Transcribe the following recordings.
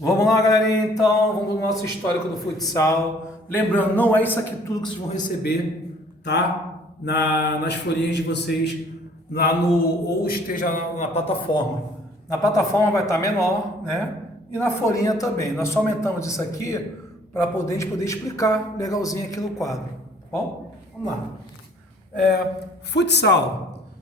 Vamos lá, galerinha, então, vamos no nosso histórico do futsal. Lembrando, não é isso aqui tudo que vocês vão receber, tá? Nas folhinhas de vocês, lá no, ou esteja na plataforma. Na plataforma vai estar menor, né? E na folhinha também. Nós só aumentamos isso aqui para a gente poder explicar legalzinho aqui no quadro. Bom, vamos lá. Futsal.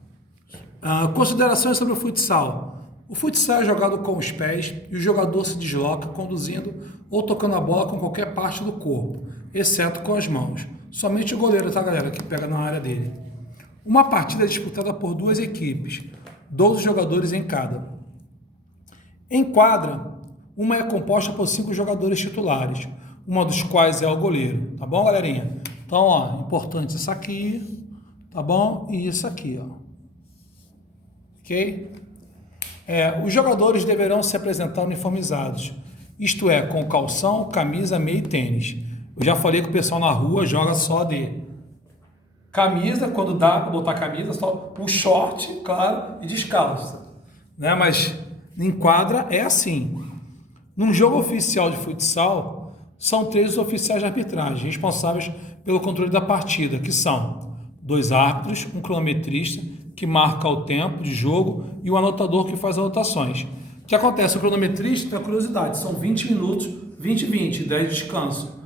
Considerações sobre o futsal. O futsal é jogado com os pés e o jogador se desloca conduzindo ou tocando a bola com qualquer parte do corpo, exceto com as mãos. Somente o goleiro, tá, galera, que pega na área dele. Uma partida é disputada por duas equipes, 12 jogadores em cada. Em quadra, uma é composta por 5 jogadores titulares, uma dos quais é o goleiro, tá bom, galerinha? Então, ó, importante isso aqui, tá bom? E isso aqui, ó. Ok? Os jogadores deverão se apresentar uniformizados, isto é, com calção, camisa, meia e tênis. Eu já falei que o pessoal na rua joga só de camisa, quando dá para botar camisa, só o short, claro, e descalço. Né? Mas em quadra é assim. Num jogo oficial de futsal, são 3 os oficiais de arbitragem, responsáveis pelo controle da partida, que são 2 árbitros, um cronometrista, que marca o tempo de jogo, e o anotador que faz anotações. O que acontece? O cronometrista tem a curiosidade, são 20 minutos, 20 e 20, 10 de descanso.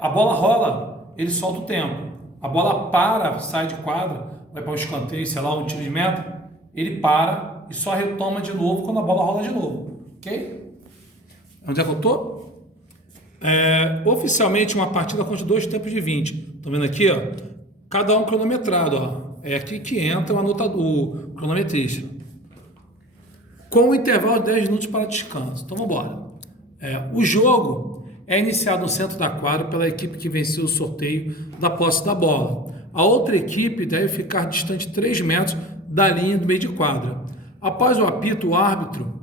A bola rola, ele solta o tempo. A bola para, sai de quadra, vai para um escanteio, sei lá, um tiro de meta, ele para e só retoma de novo quando a bola rola de novo. Ok? Onde é que eu estou? Oficialmente, uma partida conta 2 tempos de 20. Estão vendo aqui? Ó? Cada um cronometrado, ó. É aqui que entra o anotador, o cronometrista. Com um intervalo de 10 minutos para descanso. Então vamos embora. O jogo é iniciado no centro da quadra pela equipe que venceu o sorteio da posse da bola. A outra equipe deve ficar distante 3 metros da linha do meio de quadra. Após o apito do árbitro,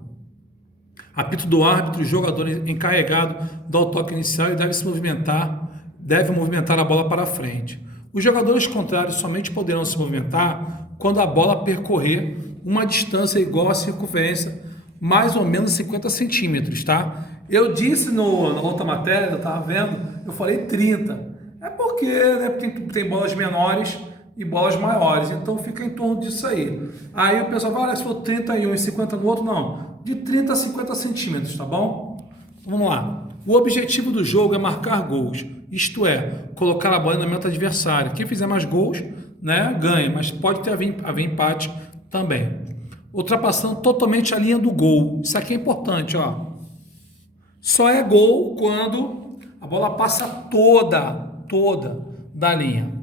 o jogador encarregado dá o toque inicial e deve movimentar a bola para frente. Os jogadores contrários somente poderão se movimentar quando a bola percorrer uma distância igual à circunferência, mais ou menos 50 centímetros, tá? Eu disse na outra matéria, eu estava vendo, eu falei 30. É porque, né, tem bolas menores e bolas maiores, então fica em torno disso aí. Aí o pessoal vai, olha, se for 31 e 50 no outro, não. De 30 a 50 centímetros, tá bom? Vamos lá. O objetivo do jogo é marcar gols, isto é, colocar a bola na meta adversária. Quem fizer mais gols, né, ganha, mas pode haver empate também. Ultrapassando totalmente a linha do gol. Isso aqui é importante, ó. Só é gol quando a bola passa toda da linha.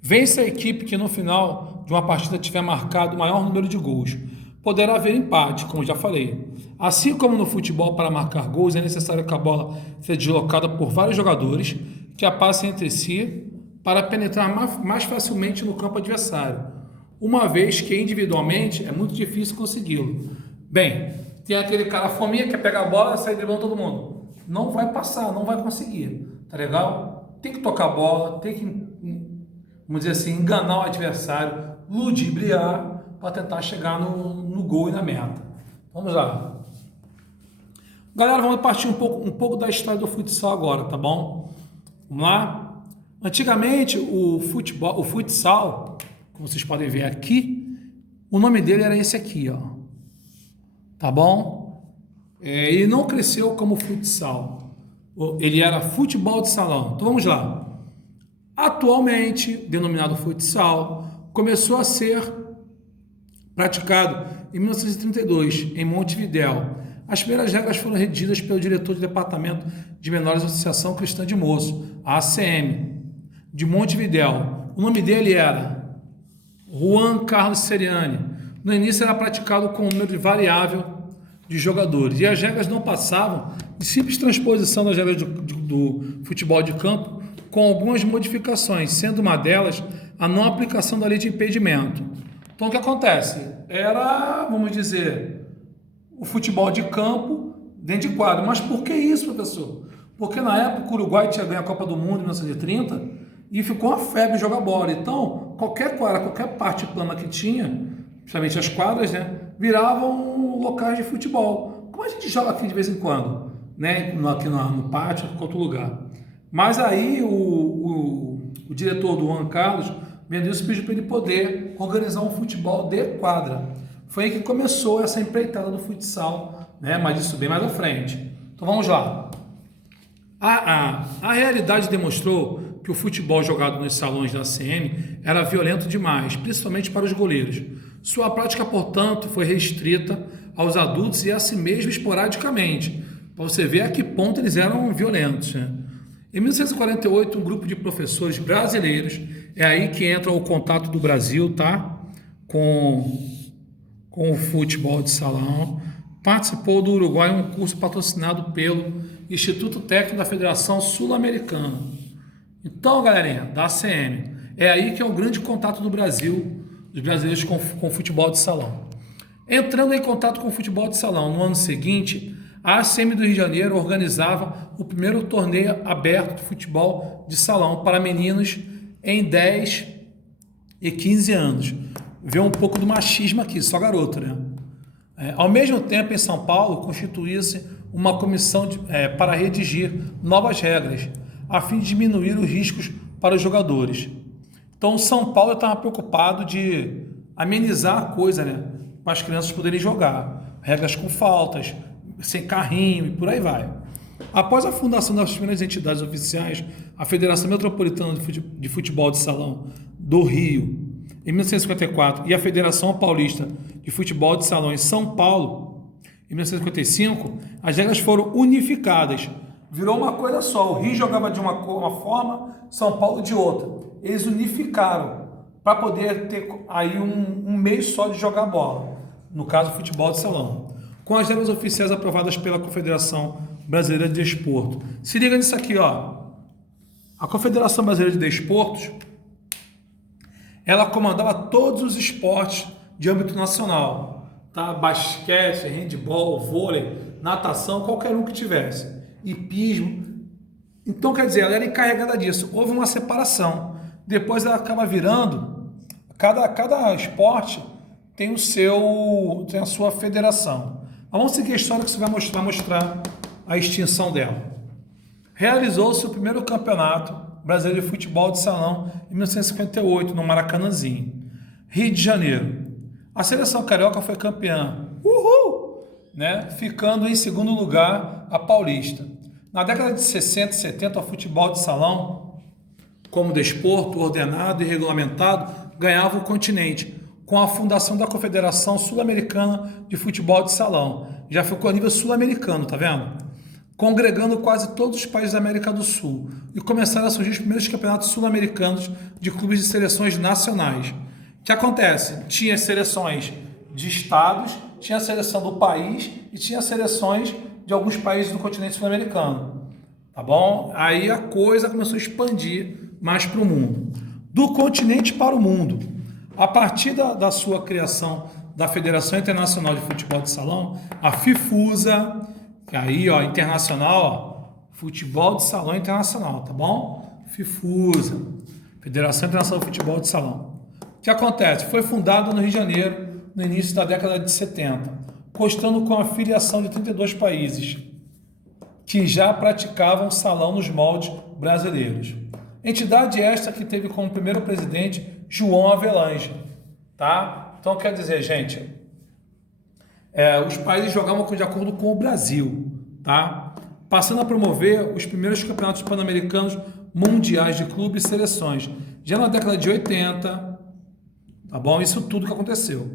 Vence a equipe que no final de uma partida tiver marcado o maior número de gols. Poderá haver empate, como já falei. Assim como no futebol, para marcar gols, é necessário que a bola seja deslocada por vários jogadores que a passem entre si para penetrar mais facilmente no campo adversário, uma vez que individualmente é muito difícil consegui-lo. Bem, tem aquele cara fominha que pega a bola e sai driblando todo mundo. Não vai passar, não vai conseguir. Tá legal? Tem que tocar a bola, tem que, vamos dizer assim, enganar o adversário, ludibriar, para tentar chegar no gol e na meta. Vamos lá. Galera, vamos partir um pouco da história do futsal agora, tá bom? Vamos lá? Antigamente, o futsal, como vocês podem ver aqui, o nome dele era esse aqui, ó. Tá bom? Ele não cresceu como futsal. Ele era futebol de salão. Então vamos lá. Atualmente, denominado futsal, começou a ser praticado em 1932, em Montevidéu. As primeiras regras foram redigidas pelo diretor do Departamento de Menores da Associação Cristã de Moço, a ACM, de Montevidéu. O nome dele era Juan Carlos Seriani. No início era praticado com um número variável de jogadores, e as regras não passavam de simples transposição das regras do futebol de campo, com algumas modificações, sendo uma delas a não aplicação da lei de impedimento. Então, o que acontece? Era, vamos dizer, o futebol de campo dentro de quadro. Mas por que isso, professor? Porque na época o Uruguai tinha ganho a Copa do Mundo em 1930 e ficou uma febre jogar bola. Então, qualquer quadra, qualquer parte plana que tinha, principalmente as quadras, né, viravam locais de futebol. Como como a gente joga aqui de vez em quando, né? Aqui no pátio, em outro lugar. Mas aí o diretor do Juan Carlos Venilson pediu para ele poder organizar um futebol de quadra. Foi aí que começou essa empreitada do futsal, né? Mas isso bem mais à frente. Então vamos lá. A realidade demonstrou que o futebol jogado nos salões da ACM era violento demais, principalmente para os goleiros. Sua prática, portanto, foi restrita aos adultos e a si mesmo esporadicamente, para você ver a que ponto eles eram violentos, né? Em 1948, um grupo de professores brasileiros, é aí que entra o contato do Brasil, tá? Com o futebol de salão, participou do Uruguai um curso patrocinado pelo Instituto Técnico da Federação Sul-Americana. Então, galerinha, da ACM, é aí que é o grande contato do Brasil, dos brasileiros com o futebol de salão. Entrando em contato com o futebol de salão no ano seguinte, a ACM do Rio de Janeiro organizava o primeiro torneio aberto de futebol de salão para meninos em 10 e 15 anos. Vê um pouco do machismo aqui, só garoto, né? Ao mesmo tempo, em São Paulo, constituía-se uma comissão para redigir novas regras, a fim de diminuir os riscos para os jogadores. Então, São Paulo estava preocupado de amenizar a coisa, né? Para as crianças poderem jogar. Regras com faltas, sem carrinho e por aí vai. Após a fundação das primeiras entidades oficiais, a Federação Metropolitana de Futebol de Salão do Rio, em 1954, e a Federação Paulista de Futebol de Salão em São Paulo, em 1955, as regras foram unificadas. Virou uma coisa só. O Rio jogava de uma forma, São Paulo de outra. Eles unificaram para poder ter aí um meio só de jogar bola. No caso, futebol de salão. Com as regras oficiais aprovadas pela Confederação Brasileira de Desporto. Se liga nisso aqui, ó. A Confederação Brasileira de Desportos, ela comandava todos os esportes de âmbito nacional, tá? Basquete, handebol, vôlei, natação, qualquer um que tivesse, hipismo. Então, quer dizer, ela era encarregada disso. Houve uma separação. Depois ela acaba virando, cada esporte tem tem a sua federação. Mas vamos seguir a história que você vai mostrar a extinção dela. Realizou-se o primeiro campeonato brasileiro de futebol de salão em 1958, no Maracanãzinho, Rio de Janeiro. A seleção carioca foi campeã, né? Ficando em segundo lugar a paulista. Na década de 60 e 70, o futebol de salão, como desporto ordenado e regulamentado, ganhava o continente, com a fundação da Confederação Sul-Americana de Futebol de Salão. Já ficou a nível sul-americano, tá vendo? Congregando quase todos os países da América do Sul. E começaram a surgir os primeiros campeonatos sul-americanos de clubes de seleções nacionais. O que acontece? Tinha seleções de estados, tinha a seleção do país e tinha seleções de alguns países do continente sul-americano. Tá bom? Aí a coisa começou a expandir mais para o mundo. Do continente para o mundo. A partir da sua criação da Federação Internacional de Futebol de Salão, a FIFUSA, que aí, ó, internacional, ó, Futebol de Salão Internacional, tá bom? FIFUSA, Federação Internacional de Futebol de Salão. O que acontece? Foi fundada no Rio de Janeiro no início da década de 70, constando com a filiação de 32 países que já praticavam salão nos moldes brasileiros. Entidade esta que teve como primeiro presidente João Avelange, tá? Então, quer dizer, gente, os países jogavam de acordo com o Brasil, tá? Passando a promover os primeiros campeonatos pan-americanos mundiais de clubes e seleções, já na década de 80, tá bom? Isso tudo que aconteceu.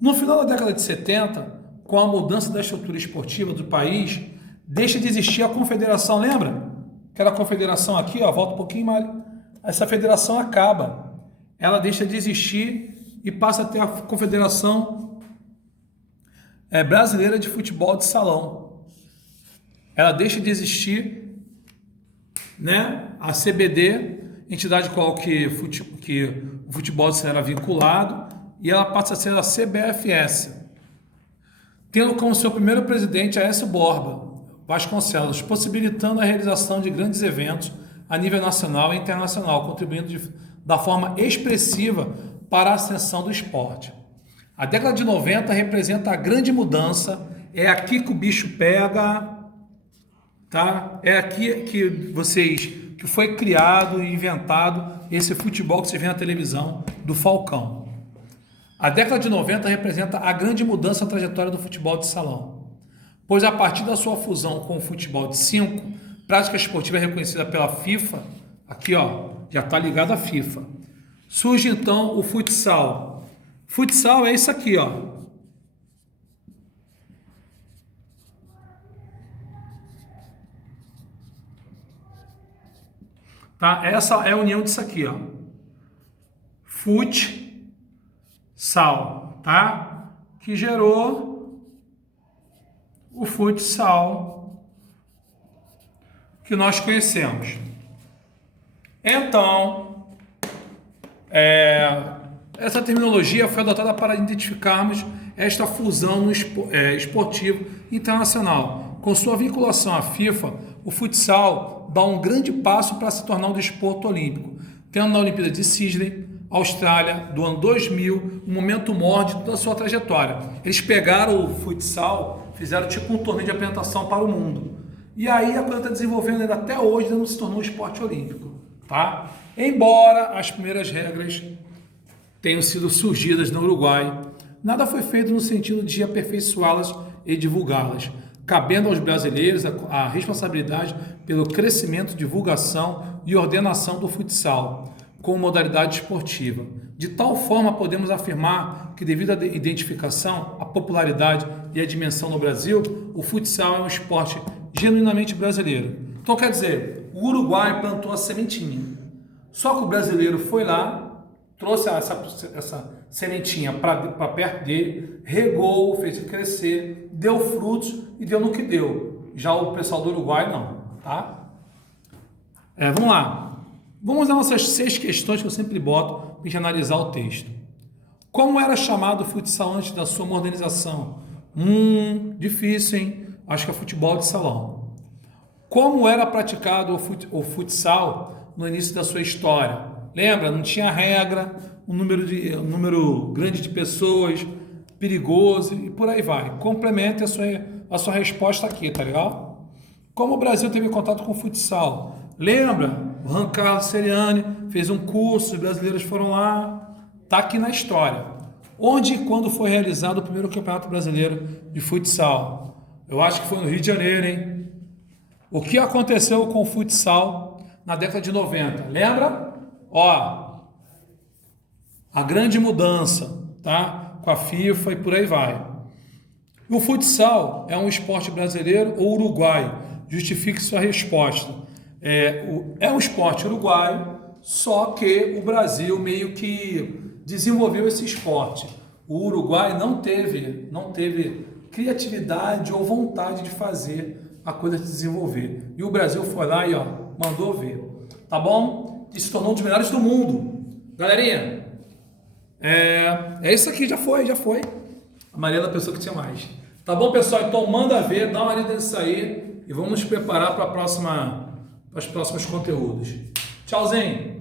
No final da década de 70, com a mudança da estrutura esportiva do país, deixa de existir a confederação, lembra? Aquela confederação aqui, ó, volta um pouquinho, Mari. Essa federação acaba. Ela deixa de existir e passa a ter a Confederação Brasileira de Futebol de Salão. Ela deixa de existir, né? A CBD, entidade qual que o futebol de salão era vinculado, e ela passa a ser a CBFS, tendo como seu primeiro presidente Aécio Borba Vasconcelos, possibilitando a realização de grandes eventos a nível nacional e internacional, contribuindo da forma expressiva para a ascensão do esporte. A década de 90 representa a grande mudança É aqui que o bicho pega, tá? É aqui que foi criado e inventado esse futebol que você vê na televisão do Falcão. A década de 90 representa a grande mudança na trajetória do futebol de salão, pois a partir da sua fusão com o futebol de 5, prática esportiva reconhecida pela FIFA, aqui ó, já está ligado à FIFA, surge então o futsal. Futsal é isso aqui, ó. Tá? Essa é a união disso aqui, ó. Futsal, tá? Que gerou o futsal que nós conhecemos. Então, essa terminologia foi adotada para identificarmos esta fusão no esportivo internacional. Com sua vinculação à FIFA, o futsal dá um grande passo para se tornar um desporto olímpico, tendo na Olimpíada de Sydney, Austrália, do ano 2000, um momento maior de toda a sua trajetória. Eles pegaram o futsal, fizeram tipo um torneio de apresentação para o mundo. E aí a coisa está desenvolvendo ainda até hoje, ainda não se tornou um esporte olímpico. Tá? Embora as primeiras regras tenham sido surgidas no Uruguai, nada foi feito no sentido de aperfeiçoá-las e divulgá-las, cabendo aos brasileiros a responsabilidade pelo crescimento, divulgação e ordenação do futsal como modalidade esportiva. De tal forma, podemos afirmar que, devido à identificação, à popularidade e à dimensão no Brasil, o futsal é um esporte genuinamente brasileiro. Então, quer dizer, o Uruguai plantou a sementinha. Só que o brasileiro foi lá, trouxe essa sementinha para perto dele, regou, fez crescer, deu frutos e deu no que deu. Já o pessoal do Uruguai não, tá? Vamos lá. Vamos às nossas 6 questões que eu sempre boto para a gente analisar o texto. Como era chamado o futsal antes da sua modernização? Difícil, hein? Acho que é futebol de salão. Como era praticado o futsal no início da sua história? Lembra? Não tinha regra, um número grande de pessoas, perigoso e por aí vai. Complemente a sua resposta aqui, tá legal? Como o Brasil teve contato com o futsal? Lembra? O Juan Carlos Seriani fez um curso, os brasileiros foram lá. Tá aqui na história. Onde e quando foi realizado o primeiro Campeonato Brasileiro de Futsal? Eu acho que foi no Rio de Janeiro, hein? O que aconteceu com o futsal na década de 90? Lembra? Ó, a grande mudança, tá? Com a FIFA e por aí vai. O futsal é um esporte brasileiro ou uruguaio? Justifique sua resposta. É um esporte uruguaio, só que o Brasil meio que desenvolveu esse esporte. O Uruguai não teve criatividade ou vontade de fazer a coisa se desenvolver. E o Brasil foi lá e mandou ver. Tá bom? E se tornou um dos melhores do mundo. Galerinha, isso aqui, já foi. A Maria da pessoa que tinha mais. Tá bom, pessoal? Então manda ver, dá uma lida nisso aí e vamos nos preparar para os próximos conteúdos. Tchauzinho!